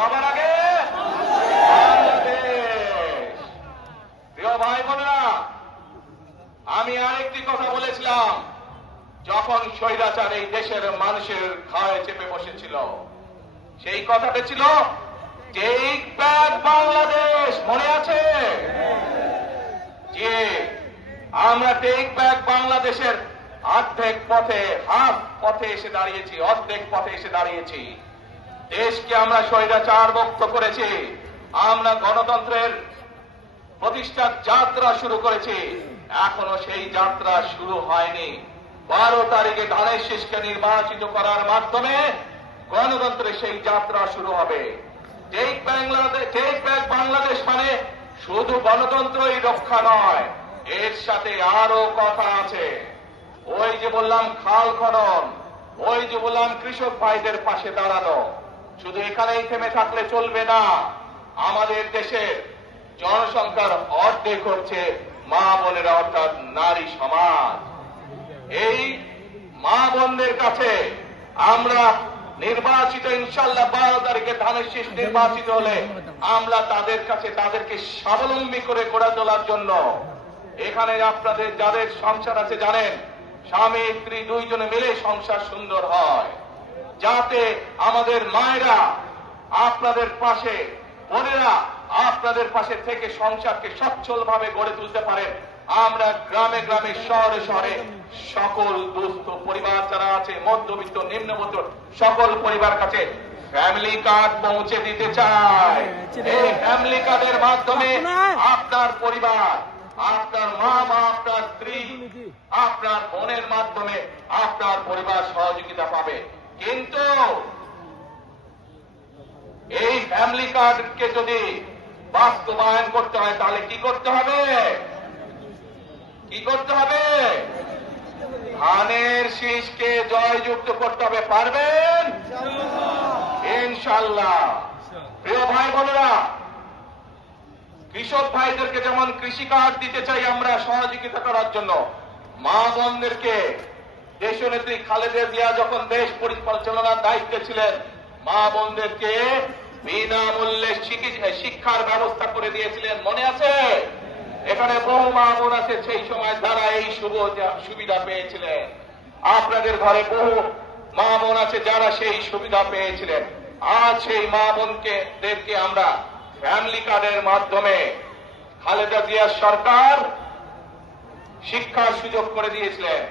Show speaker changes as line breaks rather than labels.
সবার আগে প্রিয় ভাই বোনেরা, আমি আরেকটি কথা বলেছিলাম, যখন স্বৈরাচার এই দেশের মানুষের ঘায়ে চেপে বসেছিল, সেই কথাটা ছিল টেক ব্যাক বাংলাদেশ। মনে আছে? যে আমরা টেক ব্যাক বাংলাদেশের অর্ধেক পথে হাফ পথে এসে দাঁড়িয়েছি, অর্ধেক পথে এসে দাঁড়িয়েছি। দেশকে আমরা স্বৈরাচার মুক্ত করেছি। আমরা গণতন্ত্রের প্রতিষ্ঠার যাত্রা শুরু করেছি। এখনও সেই যাত্রা শুরু হয়নি। বারো তারিখে ধানের শীষকে নির্বাচিত করার মাধ্যমে গণতন্ত্রের সেই যাত্রা শুরু হবে। Take Bangladesh take back Bangladesh মানে শুধু গণতন্ত্রই রক্ষা নয়, এর সাথে আরও কথা আছে। ওই যে বললাম খাল খনন, ওই যে বললাম কৃষক ভাইদের পাশে দাঁড়ানো শুধু এখানেই থেমে থাকলে চলবে না। আমাদের দেশের জনসংখ্যার অর্ধেক হচ্ছে মা বোনেরা, অর্থাৎ নারী সমাজ। এই মা বোনদের কাছে আমরা নির্বাচিত ইনশাল্লাহ বারো তারিখে ধানের শীষ নির্বাচিত হলে আমরা তাদের কাছে, তাদেরকে স্বাবলম্বী করে গড়ে তোলার জন্য। এখানে আপনাদের যাদের সংসার আছে জানেন, স্বামী স্ত্রী দুইজনে মিলে সংসার সুন্দর হয়। যাতে আমাদের মায়েরা আপনাদের পাশে বোনেরা আপনাদের পাশে থেকে সংসারকে সচ্ছল ভাবে গড়ে তুলতে পারেন। আমরা গ্রামে গ্রামে শহরে শহরে সকল দুস্থ পরিবার যারা আছে মধ্যবিত্ত নিম্নবিত্ত সকল পরিবার কাছে ফ্যামিলি কার্ড পৌঁছে দিতে চাই এই ফ্যামিলি কার্ডের মাধ্যমে আপনার। পরিবার আপনার মা বা আপনার স্ত্রী আপনার বোনের মাধ্যমে আপনার পরিবার সহযোগিতা পাবে। কিন্তু এই ফ্যামিলি কার্ডকে যদি বাস্তবায়ন করতে হয়, তাহলে কি করতে হবে? কি করতে হবে? ধানের শীষকে জয়যুক্ত করতে হবে, পারবেন? ইনশাল্লাহ প্রিয় ভাই বোনেরা, কৃষক ভাইদেরকে যেমন কৃষি কার্ড দিতে চাই আমরা সহযোগিতা করার জন্য, মা বোনদেরকে দেশনেত্রী খালেদা জিয়া যখন দেশ পরিচালনার দায়িত্বে ছিলেন, মা বোনদেরকে বিনামূল্যে শিক্ষার ব্যবস্থা করে দিয়েছিলেন। মনে আছে? এখানে বহু মা বোন আছে, সেই সময় তারা এই শুভ সুবিধা পেয়েছিলেন। আপনাদের ঘরে বহু মা বোন আছে যারা সেই সুবিধা পেয়েছিলেন। আজ সেই মা বোনকে দেরকে আমরা ফ্যামিলি কার্ডের মাধ্যমে খালেদা জিয়ার সরকার শিক্ষার সুযোগ করে দিয়েছিলেন।